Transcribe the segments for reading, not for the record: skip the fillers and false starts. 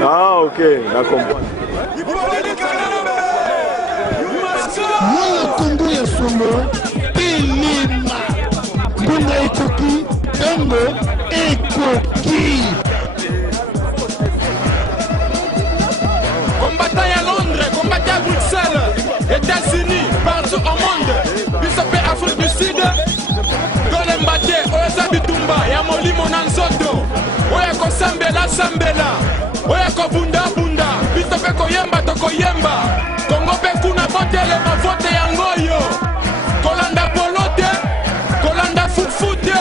Ah, ok, je comprends. Moi, Congo ya solo, Telema. Bunga ekoki, Tango ekoki. Combattant à Londres, combattant à Bruxelles, États-Unis, partout au monde. Bisopé Afrique du Sud. Golem Baté, Oya Bitumba, Yamoli Monanzoto. Oya ko Sambela, Sambela. Oya ko Bunda, Bunda. Bisopé Koyemba, Tokoyemba. Congo Pekuna, Botele, ma vote Yangoyo. Kolanda Polote, Kolanda Futfute.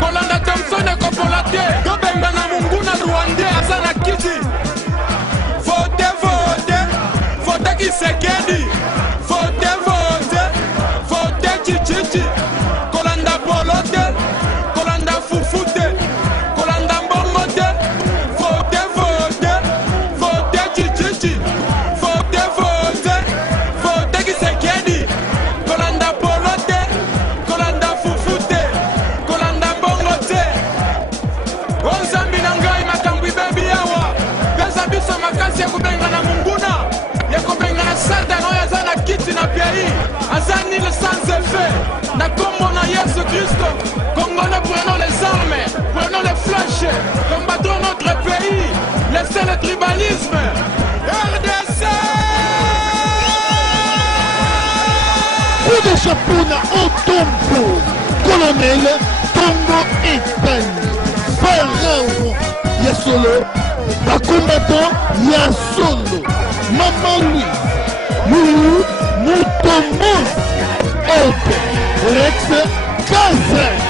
Kolanda Thompson, Kopolate. Gobenga na Munguna, Rwanda, Azana Kiti. Vote, vote, vote Kisekedi. Vote, vote, vote Chichichi. Kolanda Polote, Kolanda Fufute, Kolanda Mbongote. Vote, vote, vote Chichichi. Vote, vote, vote Kisekedi. Kolanda Polote, Kolanda Fufute, Kolanda Mbongote. Ozambi nangai makambi baby yawa. Pesa biso makasi ya kubenga na Munguna. Ya kubenga na Satan oya zana kiti na pays. Azani le sans effet. Na combo na Yesu Christo. Congolais prenons les armes, prenons les flèches. Combattons notre pays. Laissez le tribalisme. RDC. Coup de chapeau na Otompo. Colonel Tongo Epani. Pharaon ya solo. Combattant ya solo. Maman Louis. Loulou Moutombo. Ope. Rex Kazak.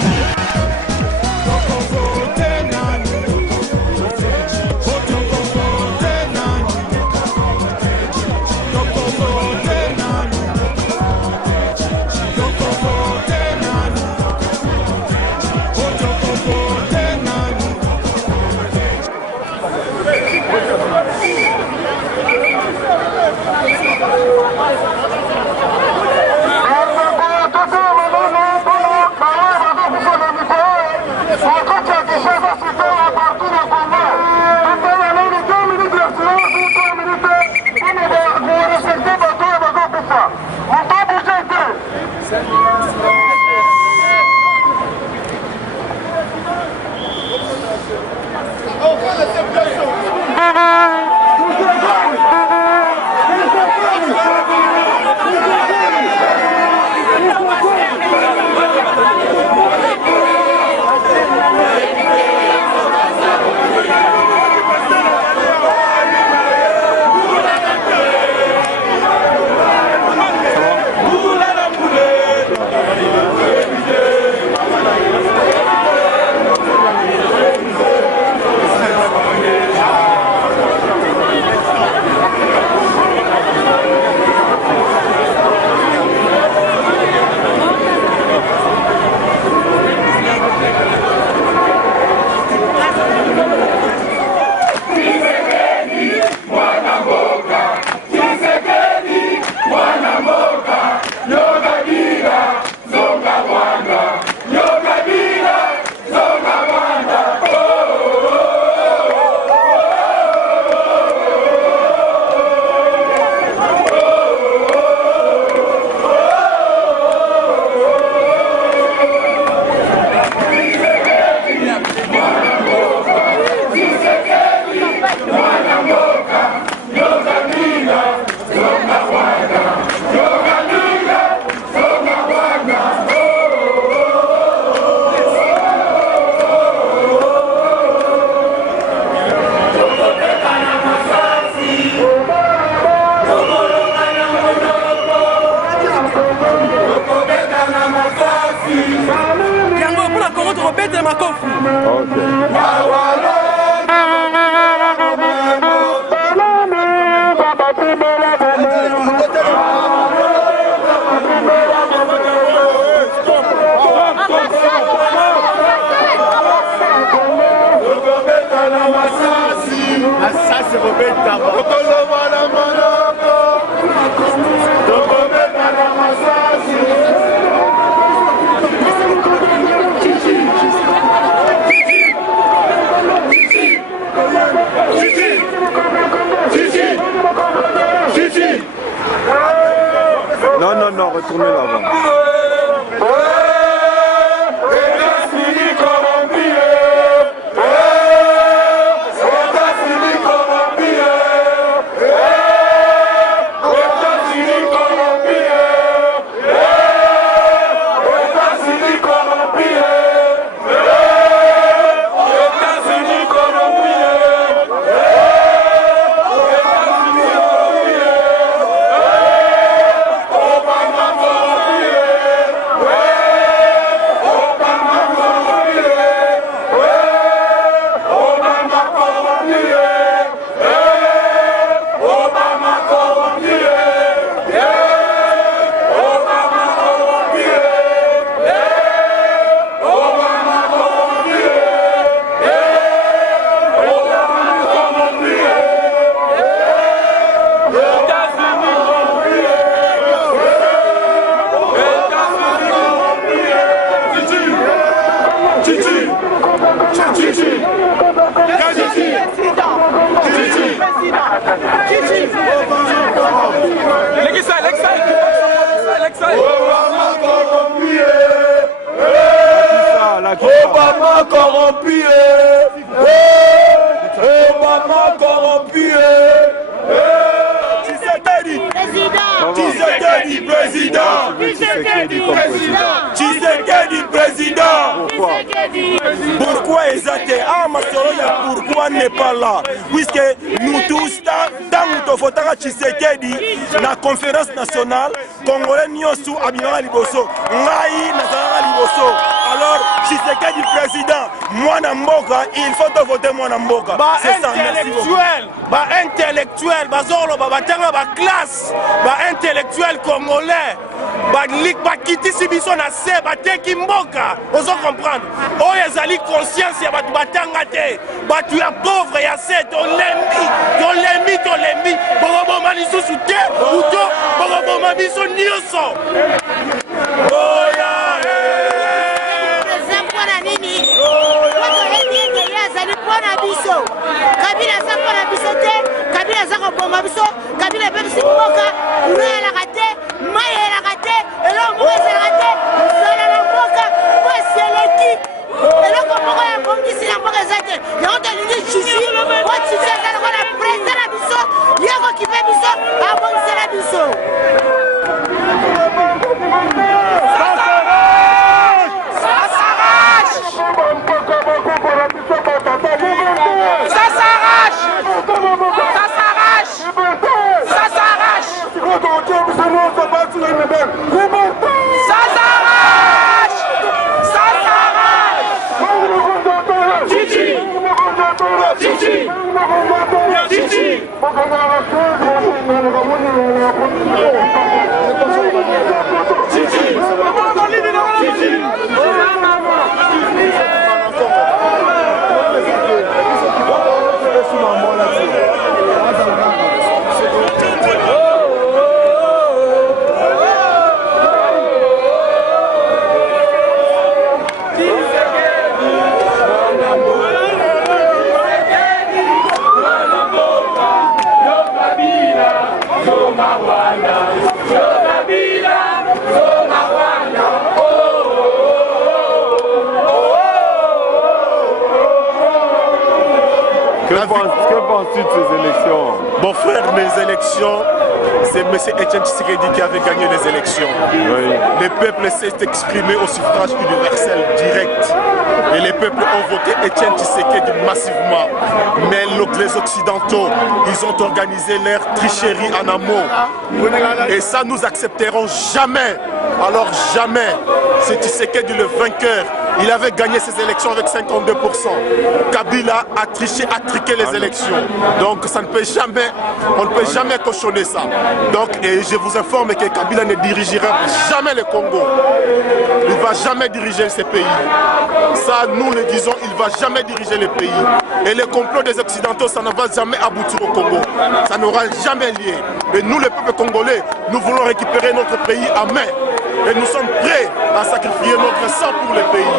Chichi! retourner là-bas. Obama corrompu, Obama corrompu, Tshisekedi président, Tshisekedi président. Pourquoi exactement? Ah, Masoroya, pourquoi n'est pas là? Puisque nous tous, dans notre photo Tshisekedi, la conférence nationale, Congolais Nyosu, Abinanga Liboso, Ngai, Nazara Liboso. Alors, Tshisekedi président, moi Namboka, il faut te voter moi Namboka. C'est ça, intellectuel, classe, intellectuel congolais, bakiti sibiso na se, bateki mboka, ozo comprendre. Oh, ezali conscience ya batu batanga te, batu ya pauvre ya se, tolembi, bogoboma lisusu te, uto, bogoboma biso nyoso. Oh ya, Kabila za kona biso te, Kabila za koboma biso, Kabila pe biso mboka, ure la kate, maye la kate, elo mwese la kate, sala la mboka, mwese leki, elo mboka ya mbongisi na mboka zate, ya ote nini chichi, o chichi ya zala kona presa la biso, yako kipe biso, abongisi la biso. Que penses-tu de ces élections? Mon frère, les élections, c'est M. Etienne Tshisekedi qui avait gagné les élections. Oui. Le peuple s'est exprimé au suffrage universel direct. Et les peuples ont voté Etienne Tshisekedi massivement. Mais les Occidentaux, ils ont organisé leur tricherie en amont. Et ça, nous accepterons jamais. Alors jamais. C'est Tshisekedi le vainqueur. Il avait gagné ses élections avec 52%. Kabila a triché, a triqué les élections. Donc ça ne peut jamais, on ne peut jamais cautionner ça. Donc et je vous informe que Kabila ne dirigera jamais le Congo. Il ne va jamais diriger ces pays. Ça, nous le disons, il ne va jamais diriger les pays. Et le complot des Occidentaux, ça ne va jamais aboutir au Congo. Ça n'aura jamais lieu. Et nous, le peuple congolais, nous voulons récupérer notre pays à main. Et nous sommes prêts à sacrifier notre sang pour le pays.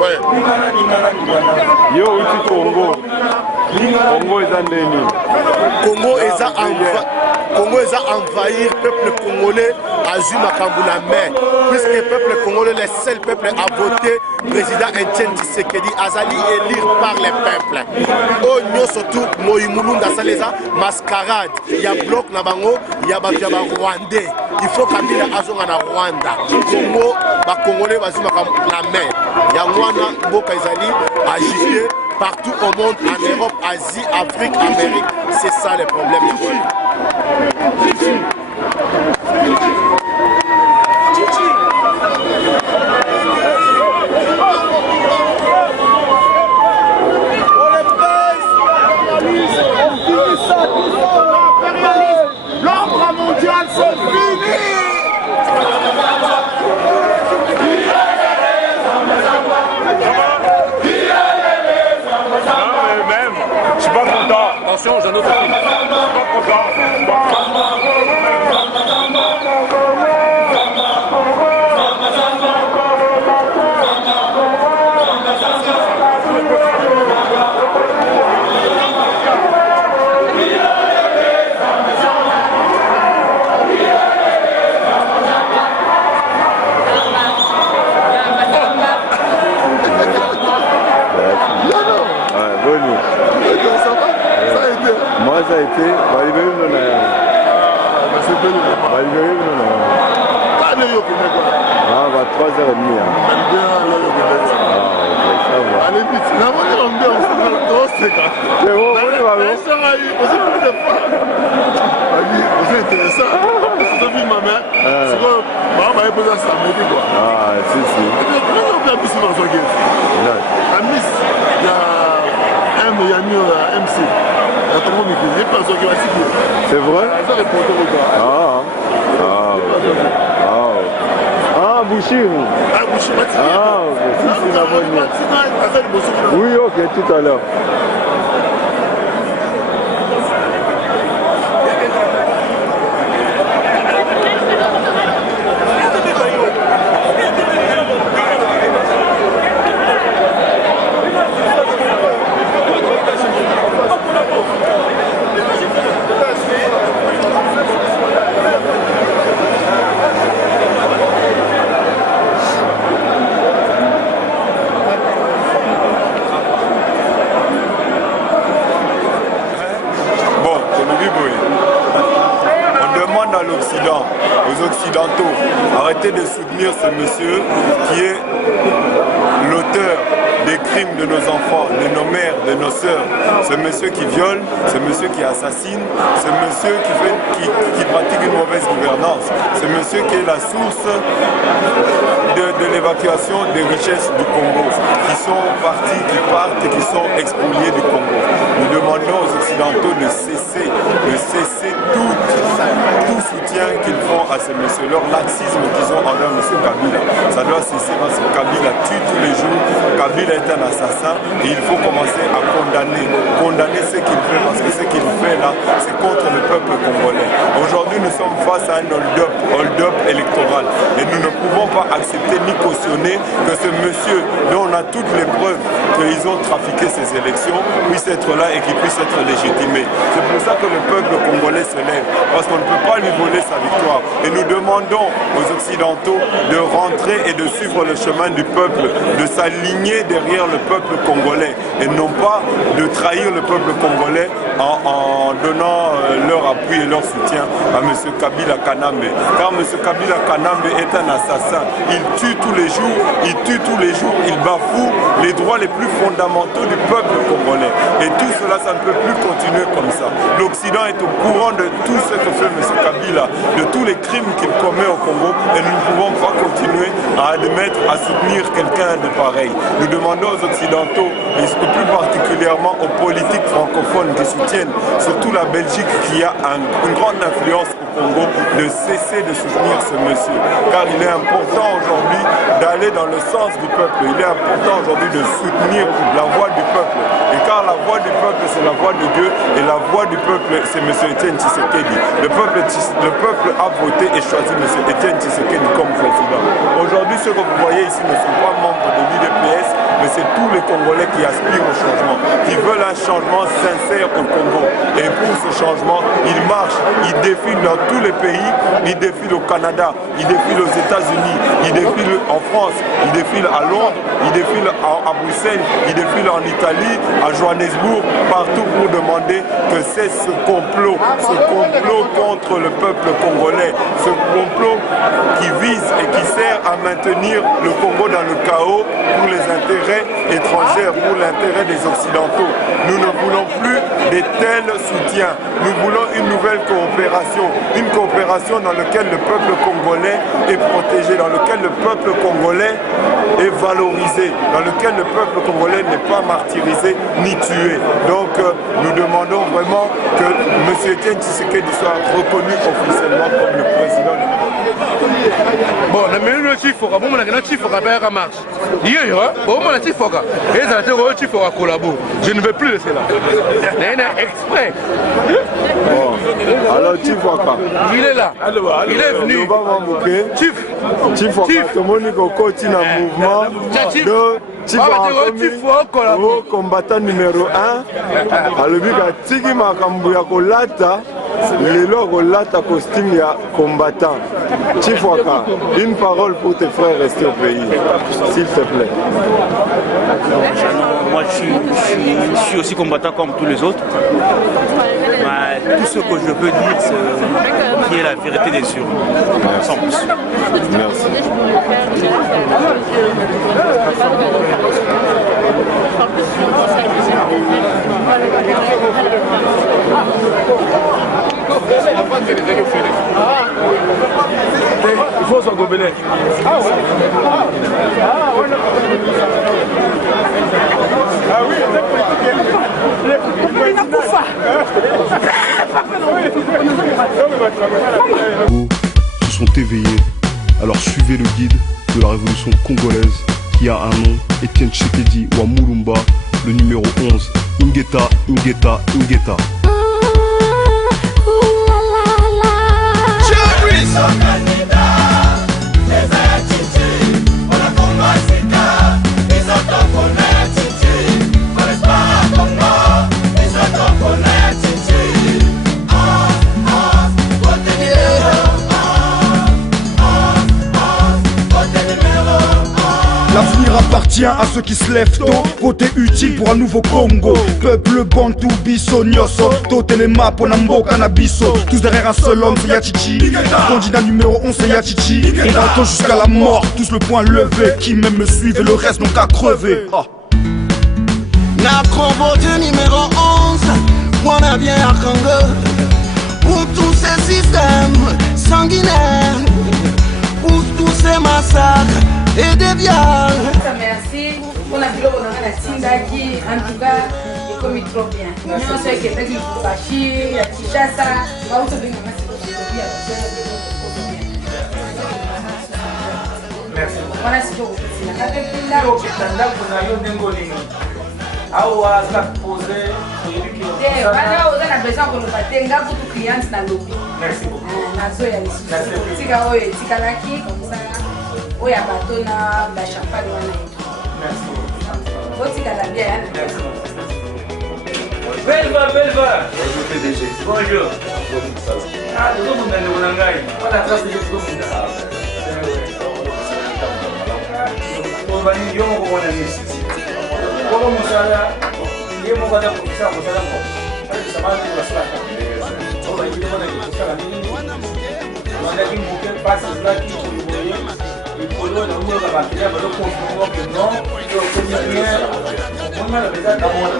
Ouais. Yo, Congo. Congo est un ennemi. Congo eza envahir peuple congolais à Makamboula mais puisque le peuple congolais le seul peuple à voter président Etienne Tshisekedi azali élire par les peuples oyo surtout Moïmoulunda saleza mascarade il y a bloc na bango il y a Rwandais il faut Kabila azonga na Rwanda Congo ba congolais bazima la main ya mwana mboka ezali agité partout au monde, en Europe, Asie, Afrique, Amérique, c'est ça le problème. L'ordre mondial, c'est fini. Je suis pas content. Attention, j'ai un autre film. Je suis pas moi ça a été, ah, 3h30. C'est vrai? Ah, Bouchir. Oui, ok, tout à l'heure. Aux Occidentaux, arrêtez de soutenir ce monsieur qui est l'auteur des crimes de nos enfants, de nos mères, de nos sœurs. Ce monsieur qui viole, ce monsieur qui assassine, ce monsieur qui pratique une mauvaise gouvernance, ce monsieur qui est la source de l'évacuation des richesses du Congo, qui sont partis, qui partent et qui sont expoliés du Congo. Nous demandons aux Occidentaux de cesser tout soutien qu'ils font à ce monsieur, leur laxisme qu'ils ont envers M. Kabila. Ça doit cesser parce que Kabila tue tous les jours, Kabila est un assassin et il faut commencer à condamner ce qu'il fait parce que ce qu'il fait là, c'est contre le peuple congolais. Aujourd'hui, nous sommes face à un hold-up électoral et nous ne pouvons pas accepter ni cautionner que ce monsieur, dont on a toutes les preuves qu'ils ont trafiqué ces élections, puisse être là et qu'il puisse être légitimé. C'est pour ça que le peuple congolais se lève, parce qu'on ne peut pas lui voler sa victoire. Et nous demandons aux Occidentaux de rentrer et de suivre le chemin du peuple, de s'aligner derrière le peuple congolais et non pas de trahir le peuple congolais en donnant leur appui et leur soutien à M. Kabila Kanambe. Car M. Kabila Kanambe est un assassin. Il tue tous les jours, il bafoue les droits les plus fondamentaux du peuple congolais. Et tout cela, ça ne peut plus continuer comme ça. L'Occident est au courant de tout ce que fait M. Kabila, de tous les crimes qu'il commet au Congo, et nous ne pouvons pas continuer à admettre, à soutenir quelqu'un de pareil. Nous demandons aux Occidentaux, et plus particulièrement aux politiques francophones qui soutiennent, surtout la Belgique qui a une grande influence au Congo, de cesser de soutenir ce monsieur. Car il est important aujourd'hui d'aller dans le sens du peuple. Il est important aujourd'hui de soutenir la voix du peuple. Et car la voix du peuple, c'est la voix de Dieu, et la voix du peuple, c'est M. Etienne Tshisekedi. Le peuple a voté et choisi M. Etienne Tshisekedi comme président. Aujourd'hui, ceux que vous voyez ici ne sont pas membres de l'UDPS, mais c'est tous les Congolais qui aspirent au changement, qui veulent un changement sincère au Congo. Et pour ce changement. Il marche, il défile dans tous les pays, il défile au Canada, il défile aux États-Unis, il défile en France, il défile à Londres, il défile à Bruxelles, il défile en Italie, à Johannesburg, partout pour demander que c'est ce complot contre le peuple congolais, ce complot qui vise et qui sert à maintenir le Congo dans le chaos pour les intérêts étrangers, pour l'intérêt des Occidentaux. Nous ne voulons plus de tels soutiens. Nous voulons une nouvelle coopération dans laquelle le peuple congolais est protégé, dans laquelle le peuple congolais est valorisé, dans lequel le peuple congolais n'est pas martyrisé ni tué. Donc nous demandons vraiment que M. Etienne Tshisekedi soit reconnu officiellement comme le président. Bon, la minute de Chifoka, bon, on a un Chifoka à marche. Hier, bon, on a un Chifoka. Et ça a été un Chifoka collabo. Je ne vais plus laisser là. Il y a exprès. Bon, alors Chifoka. Il est là. Il est venu. Chifoka, tout le monde est coach dans le mouvement. Chifoka, combattant numéro 1. Alors, il y a Makambu ya kolata. Lelo kolata costume ya combattant. Chifoka, une parole pour tes frères restés au pays, s'il te plaît. Moi, je suis aussi combattant comme tous les autres. Tout ce que je peux dire, c'est qui est la vérité des yeux. Sans plus. Merci. Il faut s'en gobeler. Se sont éveillés, alors suivez le guide de la révolution congolaise qui a un nom, Etienne Tshisekedi Wamulumba, le numéro 11, Ingeta, Ingeta, Ingeta. L'avenir appartient à ceux qui se lèvent tôt. Voter utile pour un nouveau Congo. Peuple bantou, biso, nyoso. Tote les maps, on a mboka na biso. Tous derrière un seul homme, c'est Yachichi. Candidat numéro 11, c'est Yachichi. On attend jusqu'à la mort, tous le poing levé. Qui même me suivent et le reste n'ont qu'à crever. Na voté numéro 11, moi on a bien à Congo. Pour tous ces systèmes sanguinaires, pour tous ces massacres et des viols. Merci. On a vu la Tindaki, en tout cas, il commis trop bien. Nous sommes ceux qui étaient fâchés, à Kinshasa, on se dit merci. Voilà ce que vous merci beaucoup. Oui, à bateau, la champagne. Belva. Bonjour. Ah, tout le monde est dans le gaï. Voilà, ça c'est tout le monde. On va dire que on a mis. Pour le musala, il est mon gars pour ça, pour ça. Ça va être la salle. On va dire qu'on a mis ça là. On a dit qu'on passe là qui il faut le dire que la bataille va le construire que non, il faut bien. On va le faire d'abord.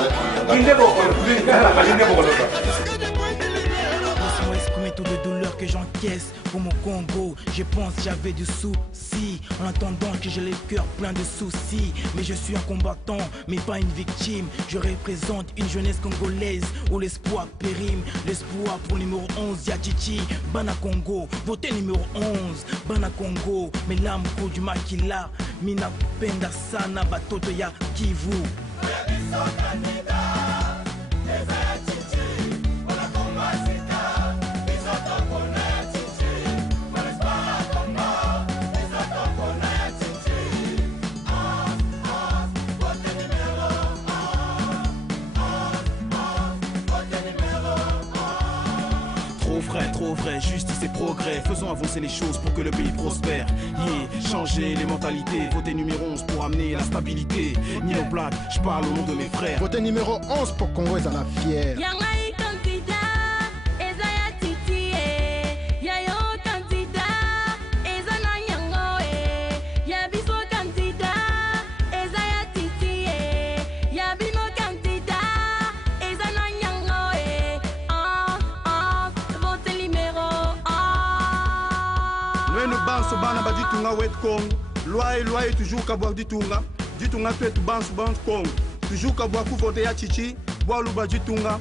Il n'est pas plus la machine n'est pas laisse-moi exprimer toutes les douleurs que j'encaisse pour mon Congo. Je pense que j'avais du souci en entendant que j'ai le cœur plein de soucis. Mais je suis un combattant, mais pas une victime. Je représente une jeunesse congolaise où l'espoir périme. L'espoir pour le numéro 11, Yachichi, Bana Congo. Votez numéro 11, Bana Congo. Mais l'âme du Makila, Mina Penda Sana, Batoto ya Kivu. frère, trop vrai, justice et progrès. Faisons avancer les choses pour que le pays prospère. Changer les mentalités, voter numéro 11 pour amener la stabilité. Nino Black, je parle au nom de mes frères. Voter numéro 11 pour Congo est à la fière. Bana ba ditunga wet kong loi toujours ka boire ditunga twetu bansu kong toujours ka boire ku voter ya chichi boalu ba ditunga